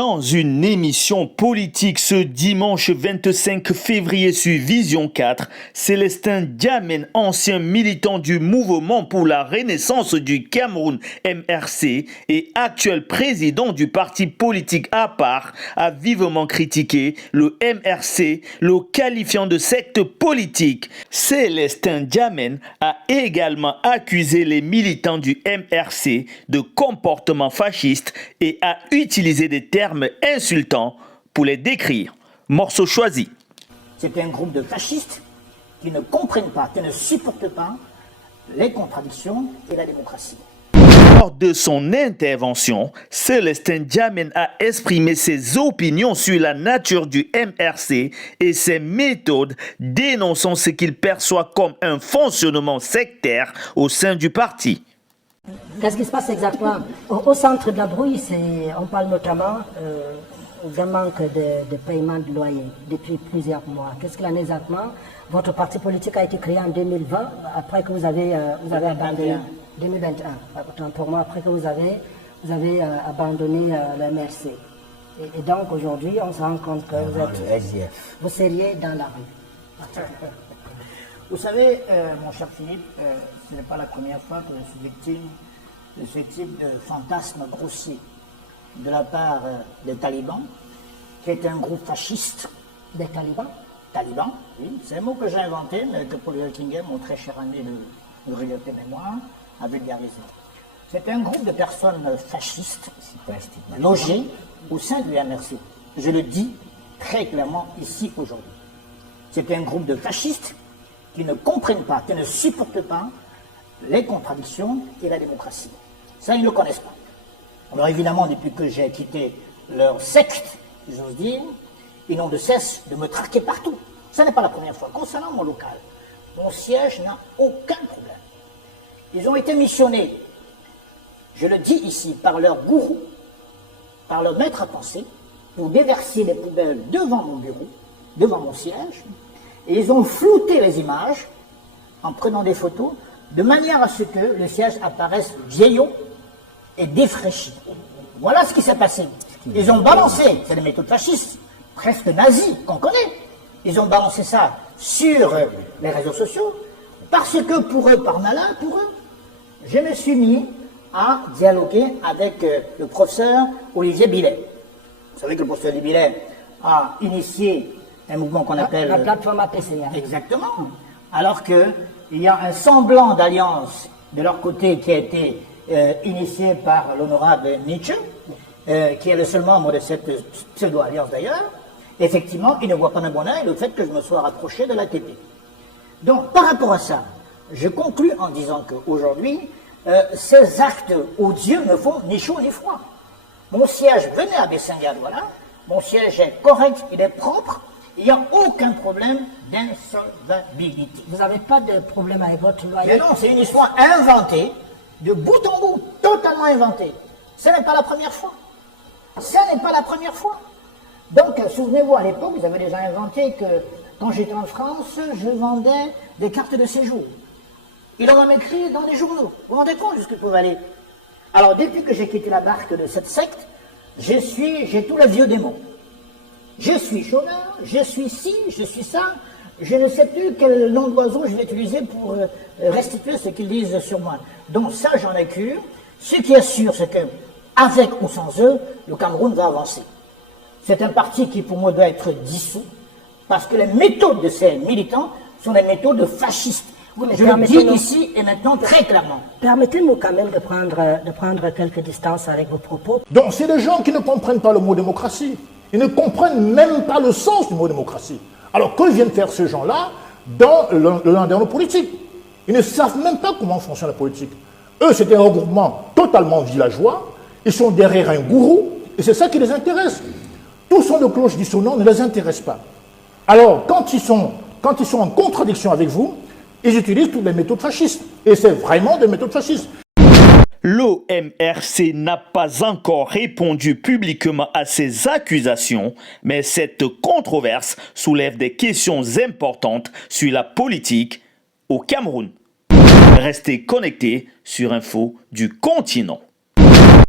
Dans une émission politique ce dimanche 25 février sur Vision 4, Célestin Diamène, ancien militant du Mouvement pour la Renaissance du Cameroun MRC et actuel président du parti politique à part, a vivement critiqué le MRC, le qualifiant de secte politique. Célestin Diamène a également accusé les militants du MRC de comportement fasciste et a utilisé des termes insultants pour les décrire. Morceau choisi. C'est un groupe de fascistes qui ne comprennent pas, qui ne supportent pas les contradictions et la démocratie. Lors de son intervention, Célestin Diamène a exprimé ses opinions sur la nature du MRC et ses méthodes, dénonçant ce qu'il perçoit comme un fonctionnement sectaire au sein du parti. Qu'est-ce qui se passe exactement? Au centre de la brouille, on parle notamment d'un manque de paiement de loyer depuis plusieurs mois. Qu'est-ce qu'il en est exactement? Votre parti politique a été créé en 2020, après que vous avez abandonné 2021. Autant pour moi, après que vous avez abandonné le MRC. Et donc aujourd'hui, on se rend compte que vous seriez dans la rue. Vous savez, mon cher Philippe, ce n'est pas la première fois que je suis victime de ce type de fantasme grossier de la part des talibans, qui est un groupe fasciste. Des talibans? Talibans, oui, c'est un mot que j'ai inventé, mais que Paul Kingham, mon très cher ami de Réalité Mémoire, a vulgarisé. C'est un groupe de personnes fascistes logées au sein du MRC. Je le dis très clairement ici aujourd'hui. C'est un groupe de fascistes qui ne comprennent pas, qui ne supportent pas les contradictions et la démocratie. Ça, ils ne le connaissent pas. Alors évidemment, depuis que j'ai quitté leur secte, j'ose dire, ils n'ont de cesse de me traquer partout. Ça n'est pas la première fois. Concernant mon local, mon siège n'a aucun problème. Ils ont été missionnés, je le dis ici, par leur gourou, par leur maître à penser, pour déverser les poubelles devant mon bureau, devant mon siège, et ils ont flouté les images en prenant des photos, de manière à ce que le siège apparaisse vieillot et défraîchi. Voilà ce qui s'est passé. Ils ont balancé, c'est des méthodes fascistes, presque nazies, qu'on connaît. Ils ont balancé ça sur les réseaux sociaux, parce que pour eux, par malin, pour eux, je me suis mis à dialoguer avec le professeur Olivier Billet. Vous savez que le professeur Olivier Billet a initié un mouvement qu'on appelle... La plateforme APCA. Exactement. Alors qu'il y a un semblant d'alliance de leur côté qui a été initié par l'honorable Nietzsche, qui est le seul membre de cette pseudo-alliance d'ailleurs. Effectivement, il ne voit pas d'un bon oeil le fait que je me sois rapproché de l'ATP. Donc, par rapport à ça, je conclus en disant qu'aujourd'hui, ces actes odieux ne font ni chaud ni froid. Mon siège, venez à Bessenga, voilà. Mon siège est correct, il est propre. Il n'y a aucun problème d'insolvabilité. Vous n'avez pas de problème avec votre loyer? Mais non, c'est une histoire inventée, de bout en bout, totalement inventée. Ce n'est pas la première fois. Ce n'est pas la première fois. Donc, souvenez-vous, à l'époque, vous avez déjà inventé que quand j'étais en France, je vendais des cartes de séjour. Ils l'ont même écrit dans des journaux. Vous vous rendez compte jusqu'où ils peuvent aller? Alors, depuis que j'ai quitté la barque de cette secte, j'ai tous les vieux démons. Je suis chômeur, je suis ci, je suis ça, je ne sais plus quel nom d'oiseau je vais utiliser pour restituer ce qu'ils disent sur moi. Donc ça, j'en ai cure. Ce qui est sûr, c'est que, avec ou sans eux, le Cameroun va avancer. C'est un parti qui, pour moi, doit être dissous, parce que les méthodes de ces militants sont des méthodes fascistes. Oui, je le dis ici et maintenant très clairement. Permettez-nous quand même de prendre quelques distances avec vos propos. Donc c'est des gens qui ne comprennent pas le mot démocratie. Ils ne comprennent même pas le sens du mot démocratie. Alors que viennent faire ces gens-là dans le landerneau politique? Ils ne savent même pas comment fonctionne la politique. Eux, c'est un regroupement totalement villageois. Ils sont derrière un gourou et c'est ça qui les intéresse. Tout son de cloche dissonant ne les intéresse pas. Alors, quand ils sont en contradiction avec vous, ils utilisent toutes les méthodes fascistes. Et c'est vraiment des méthodes fascistes. L'OMRC n'a pas encore répondu publiquement à ces accusations, mais cette controverse soulève des questions importantes sur la politique au Cameroun. Restez connectés sur Info du Continent.